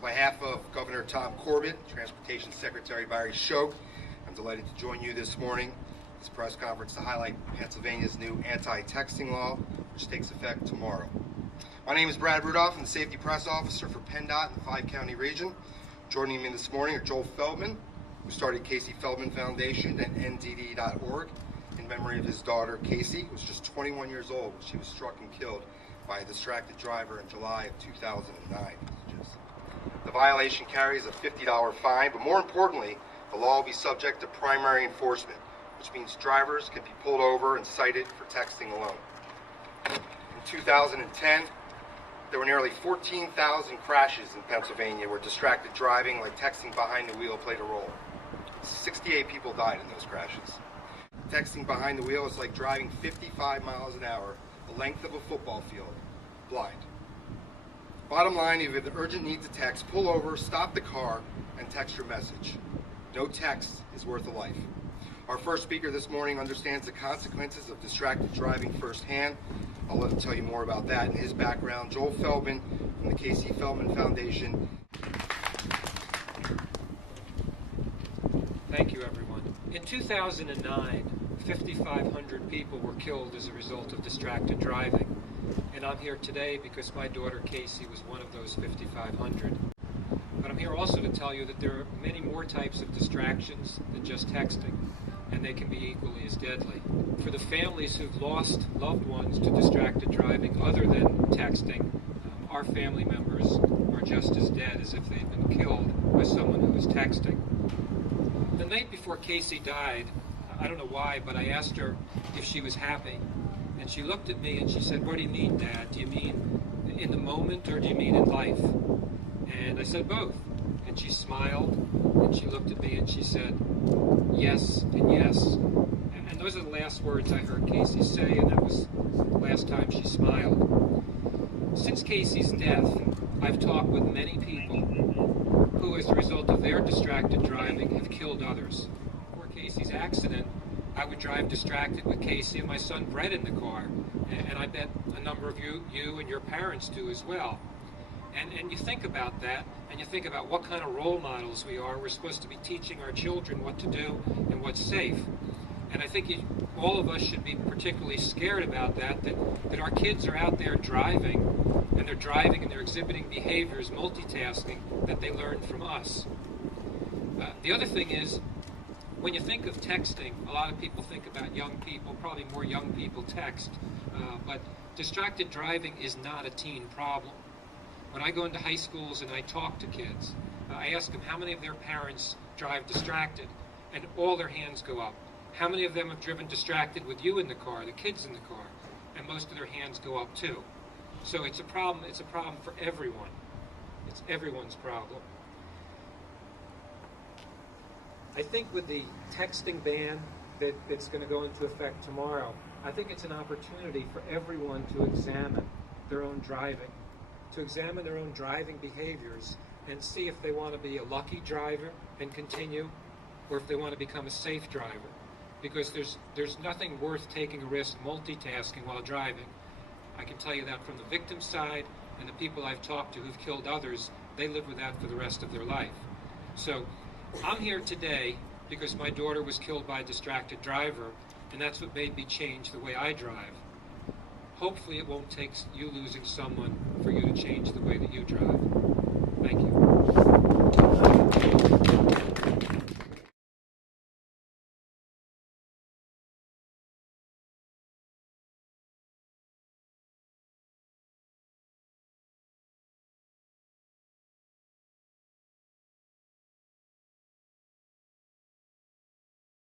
On behalf of Governor Tom Corbett, Transportation Secretary Barry Shoak, I'm delighted to join you this morning at this press conference to highlight Pennsylvania's new anti-texting law, which takes effect tomorrow. My name is Brad Rudolph. I'm the Safety Press Officer for PennDOT in the 5-county region. Joining me this morning are Joel Feldman, who started Casey Feldman Foundation and NDD.org in memory of his daughter, Casey, who was just 21 years old when she was struck and killed by a distracted driver in July of 2009. The violation carries a $50 fine, but more importantly, the law will be subject to primary enforcement, which means drivers can be pulled over and cited for texting alone. In 2010, there were nearly 14,000 crashes in Pennsylvania where distracted driving, like texting behind the wheel, played a role. 68 people died in those crashes. Texting behind the wheel is like driving 55 miles an hour, the length of a football field, blind. Bottom line, if you have the urgent need to text, pull over, stop the car, and text your message. No text is worth a life. Our first speaker this morning understands the consequences of distracted driving firsthand. I'll let him tell you more about that and his background. Joel Feldman from the Casey Feldman Foundation. Thank you, everyone. In 2009, 5,500 people were killed as a result of distracted driving. And I'm here today because my daughter Casey was one of those 5,500. But I'm here also to tell you that there are many more types of distractions than just texting, and they can be equally as deadly. For the families who've lost loved ones to distracted driving other than texting, our family members are just as dead as if they'd been killed by someone who was texting. The night before Casey died, I don't know why, but I asked her if she was happy. And she looked at me and she said, "What do you mean, Dad? Do you mean in the moment or do you mean in life?" And I said, "Both." And she smiled and she looked at me and she said, "Yes and yes." And those are the last words I heard Casey say, and that was the last time she smiled. Since Casey's death, I've talked with many people who, as a result of their distracted driving, have killed others. Before Casey's accident, I would drive distracted with Casey and my son Brett in the car, and I bet a number of you and your parents do as well. And you think about that, and you think about what kind of role models we are. We're supposed to be teaching our children what to do and what's safe. And I think all of us should be particularly scared about that our kids are out there driving, and they're exhibiting behaviors, multitasking, that they learned from us. The other thing is, when you think of texting, a lot of people think about young people, probably more young people text, but distracted driving is not a teen problem. When I go into high schools and I talk to kids, I ask them how many of their parents drive distracted, and all their hands go up. How many of them have driven distracted with you in the car, the kids in the car? And most of their hands go up too. So it's a problem for everyone. It's everyone's problem. I think with the texting ban that's going to go into effect tomorrow, I think it's an opportunity for everyone to examine their own driving, to examine their own driving behaviors and see if they want to be a lucky driver and continue, or if they want to become a safe driver. Because there's nothing worth taking a risk multitasking while driving. I can tell you that from the victim side, and the people I've talked to who've killed others, they live with that for the rest of their life. So I'm here today because my daughter was killed by a distracted driver, and that's what made me change the way I drive. Hopefully it won't take you losing someone for you to change the way that you drive. Thank you.